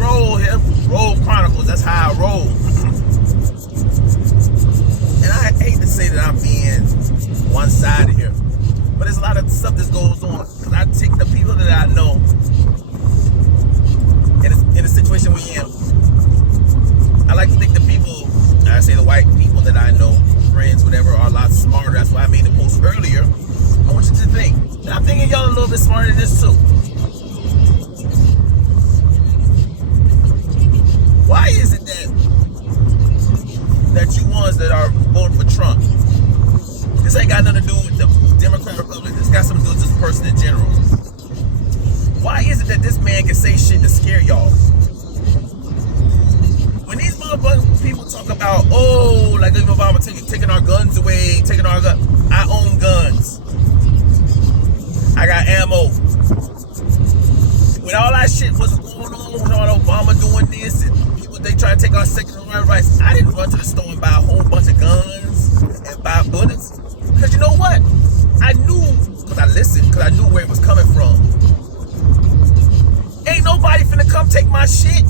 roll here. Roll Chronicles. That's how I roll. And I hate to say that I'm being one-sided here, but there's a lot of stuff that goes on. Because I take the people that I know in a situation we in. I like to think the people, I say the white people that I know, friends, whatever, are a lot smarter. That's why I made the post earlier. I want you to think. And I'm thinking y'all a little bit smarter than this too. Why is it that you ones that are voting for Trump, this ain't got nothing to do with the Democrat Republican, this got something to do with this person in general. Why is it that this man can say shit to scare y'all? When these motherfucking people talk about, oh, like Obama taking our guns away, taking our guns, I own guns. I got ammo. When all that shit was going on, with all Obama doing this, and people, they try to take our second rights, I didn't run to the store and buy a whole bunch of guns and buy bullets. Because you know what? I knew, because I listened, because I knew where it was coming from. Ain't nobody finna come take my shit.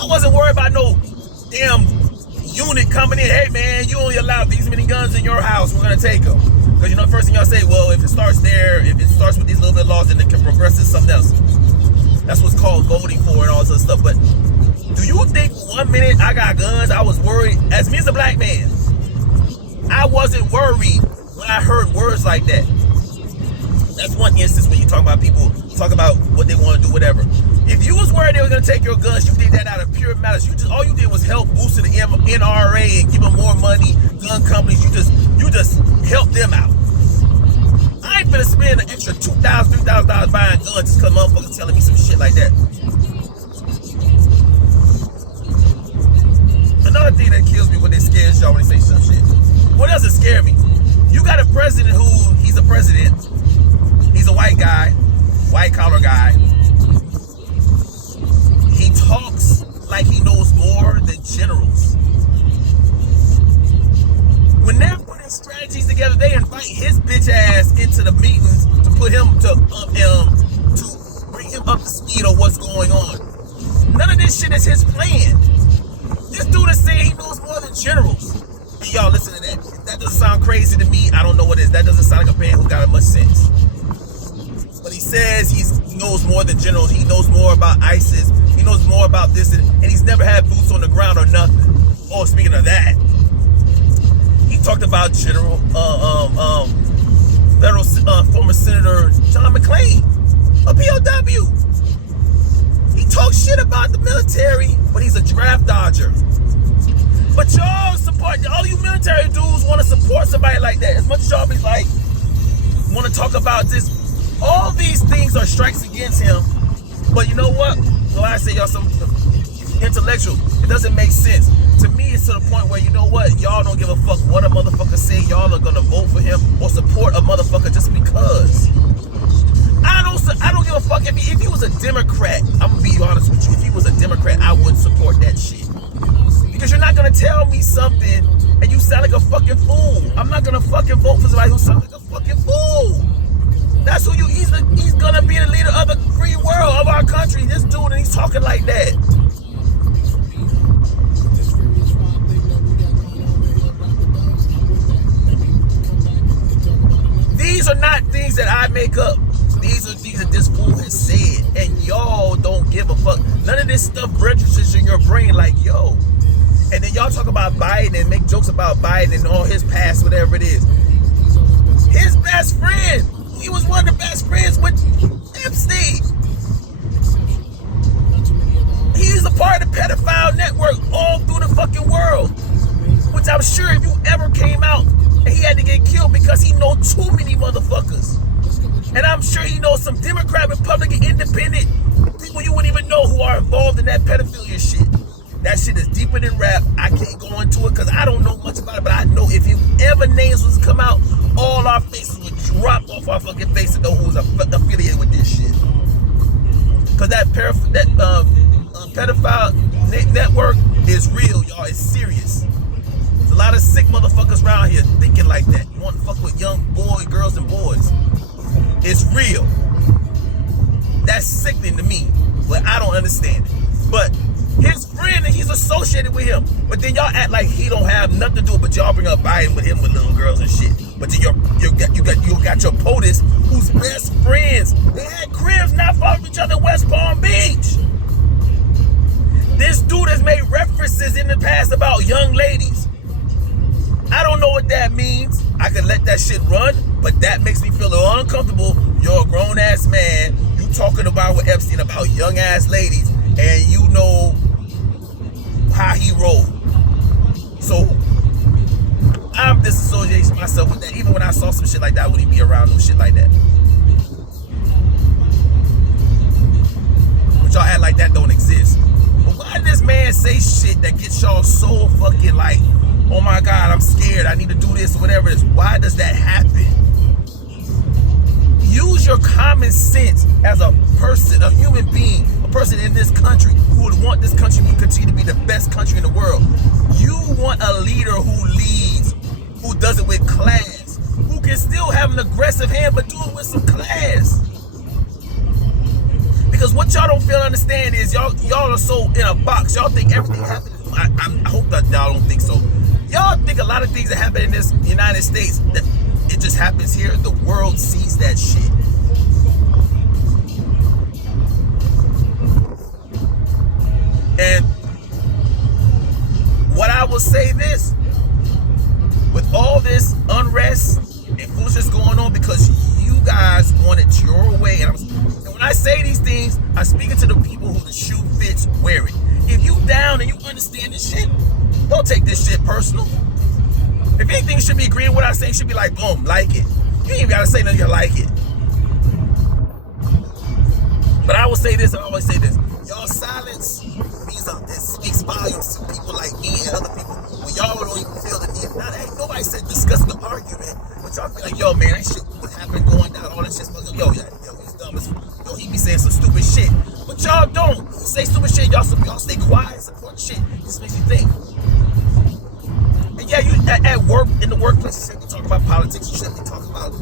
I wasn't worried about no damn unit coming in. Hey man, you only allow these many guns in your house. We're gonna take them. Because you know the first thing y'all say, well, if it starts there, if it starts with these little bit of laws, then it can progress to something else. That's what's called voting for and all this other stuff. But do you think 1 minute I got guns, I was worried? As me as a black man, I wasn't worried when I heard words like that. That's one instance when you talk about people talk about what they want to do, whatever. If you was worried they were gonna take your guns, you did that out of pure malice. All you did was help boosting the NRA and give them more money. Gun companies, you just help them out. I ain't finna spend an extra $2,000, $3,000 buying guns just cause motherfuckers telling me some shit like that. Another thing that kills me when they scares y'all when they say some shit. What doesn't scare me? You got a president who, he's a president. He's a white guy, white collar guy. He talks like he knows more than generals. When they're putting strategies together, they invite his bitch ass into the meetings to put him to bring him up to speed on what's going on. None of this shit is his plan. This dude is saying he knows more than generals. And y'all listen to that. If that doesn't sound crazy to me, I don't know what it is. That doesn't sound like a man who got much sense. But he says he knows more than generals. He knows more about ISIS. He knows more about this, and he's never had boots on the ground or nothing. Oh, speaking of that, he talked about federal former Senator John McClain, a POW. He talks shit about the military, but he's a draft dodger. But y'all support, all you military dudes want to support somebody like that. As much as y'all be like, want to talk about this, all these things are strikes against him. But you know what? Well, I say y'all some intellectual. It doesn't make sense. To me, it's to the point where, you know what? Y'all don't give a fuck what a motherfucker say. Y'all are gonna vote for him or support a motherfucker just because. I don't give a fuck if he was a Democrat. I'm gonna be honest with you. If he was a Democrat, I wouldn't support that shit. Because you're not gonna tell me something and you sound like a fucking fool. I'm not gonna fucking vote for somebody who sounds like a fucking fool. That's who he's gonna be the leader of the free world, of our country. This dude, and he's talking like that. These are not things that I make up. These are things that this fool has said, and y'all don't give a fuck. None of this stuff registers in your brain like, yo. And then y'all talk about Biden and make jokes about Biden and all his past, whatever it is. His best friend, he was one of the best friends with Epstein. He's a part of the pedophile network all through the fucking world. Which I'm sure if you ever came out and he had to get killed because he know too many motherfuckers. And I'm sure he knows some Democrat, Republican, Independent people you wouldn't even know who are involved in that pedophilia shit. That shit is deeper than rap. I can't go into it because I don't know much about it, but I know if ever names was to come out, all our faces would drop off our fucking face to know who's affiliated with this shit. Because that pedophile network is real, y'all. It's serious. There's a lot of sick motherfuckers around here thinking like that. You want to fuck with young boys, girls, and boys. It's real. That's sickening to me, but I don't understand it. But his friend, and he's associated with him, but then y'all act like he don't have nothing to do, but y'all bring up Biden with him with little girls and shit. But then you got your POTUS, who's best friends. They had cribs not far from each other in West Palm Beach. This dude has made references in the past about young ladies. I don't know what that means. I can let that shit run, but that makes me feel a little uncomfortable. You're a grown ass man. You talking about with Epstein about young ass ladies, and you know how he rolled. So I'm disassociating myself with that. Even when I saw some shit like that, I wouldn't be around no shit like that. But y'all act like that don't exist. But why did this man say shit that gets y'all so fucking like, oh my God, I'm scared, I need to do this or whatever it is? Why does that happen? Use your common sense as a person, a human being, a person in this country who would want this country to continue to be the best country in the world. You want a leader who leads, who does it with class, who can still have an aggressive hand but do it with some class. Because what y'all don't feel understand is y'all are so in a box. Y'all think everything happens. I hope that y'all don't think so. Y'all think a lot of things that happen in this United States, that it just happens here. The world sees that shit. And what I will say this, with all this unrest and foolishness going on because you guys want it your way, and when I say these things, I'm speaking to the people who the shoe fits, wear it. If you down and you understand this shit, don't take this shit personal. If anything, you should be agreeing with what I say. You should be like, boom, like it. You ain't even gotta say nothing, you like it. But I will say this, I always say this. Y'all silence means it speaks volumes to people like me and other people. When y'all don't even feel the need. Now, ain't nobody said discuss the argument. But y'all be like, yo, man, that shit what happened going down, all that shit. Yo, he's dumb as yo, he be saying some stupid shit. But y'all don't. You say stupid shit, y'all stay quiet, support shit. This makes you think. And yeah, you at work, in the workplace, you shouldn't be talking about politics. You shouldn't be talking about,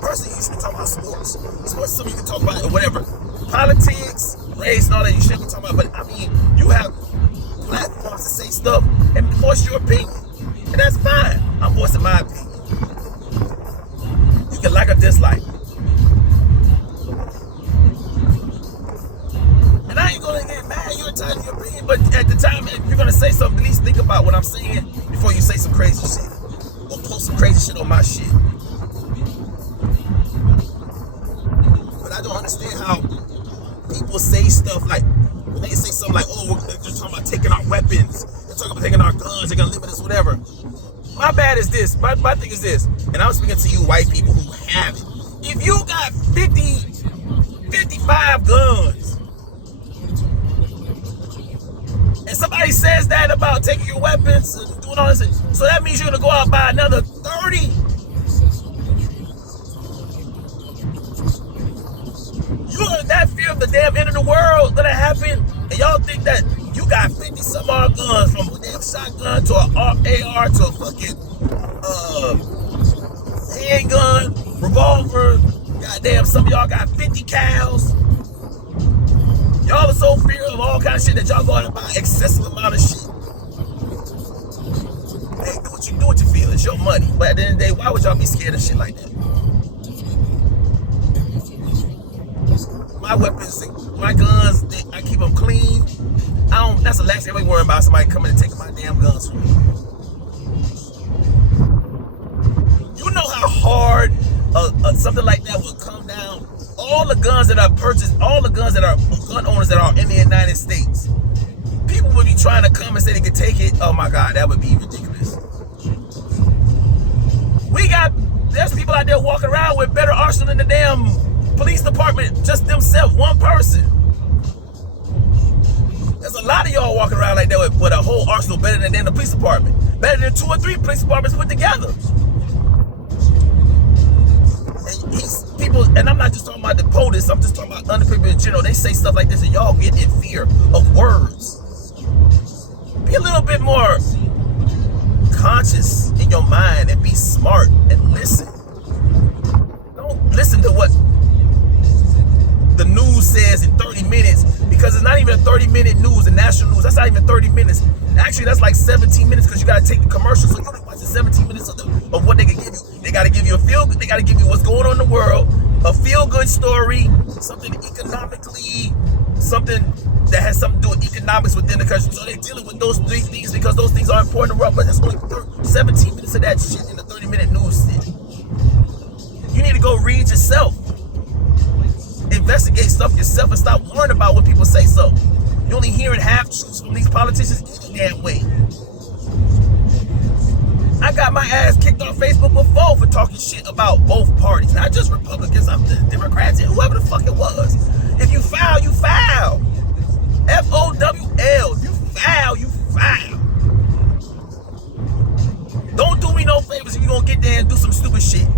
personally, you should be talking about sports. Sports is something you can talk about, or whatever. Politics, race, and all that, you shouldn't be talking about. But I mean, you have platforms to say stuff and voice your opinion. And that's fine. I'm voicing my opinion. You can like or dislike. And I ain't gonna get mad, you're entitled to your opinion, but at the time, if you're gonna say something, at least think about what I'm saying before you say some crazy shit. Or post some crazy shit on my shit. But I don't understand how people say stuff like, when they say something like, oh, they're talking about taking our weapons, they're talking about taking our guns, they're gonna limit us, whatever. My bad is this, my thing is this, and I'm speaking to you white people who have it. If you got 55 guns, and somebody says that about taking your weapons and doing all this, so that means you're gonna go out and buy another 30. You got that fear of the damn end of the world gonna happen, and y'all think that you got 50 some odd guns, from a damn shotgun to an AR to a fucking handgun, revolver. Goddamn, some of y'all got 50 cows. Y'all are so fear of all kind of shit that y'all go out and buy excessive amount of shit. Hey, do what you feel. It's your money. But at the end of the day, why would y'all be scared of shit like that? My weapons, my guns, I keep them clean. That's the last thing I worry about, somebody coming and taking my damn guns from me. You know how hard something like that would come down? All the guns that I purchased, all the guns that are gun owners that are in the United States, people would be trying to come and say they could take it. Oh my God, that would be ridiculous. There's people out there walking around with better arsenal than the damn police department, just themselves, one person. There's a lot of y'all walking around like that with a whole arsenal better than the police department, better than 2 or 3 police departments put together. And I'm not just talking about the POTUS, I'm just talking about underprivileged in general. They say stuff like this and y'all get in fear of words. Be a little bit more conscious in your mind and be smart and listen. Don't listen to what the news says in 30 minutes, because it's not even a 30-minute news, the national news. That's not even 30 minutes. Actually, that's like 17 minutes because you got to take the commercials. So you only watch the 17 minutes of what they can give you. They got to give you a feel. They got to give you what's going on in the world, a feel-good story, something economically, something that has something to do with economics within the country. So they're dealing with those three things because those things are important in the world. But there's only 17 minutes of that shit in the 30-minute news shit. You need to go read yourself. Investigate stuff yourself and stop worrying about what people say so. You're only hearing half truths from these politicians any damn way. I got my ass kicked off Facebook before for talking shit about both parties. Not just Republicans, I'm the Democrats and whoever the fuck it was. If you foul, you foul. F-O-W-L. If you foul, you foul. Don't do me no favors if you're gonna get there and do some stupid shit.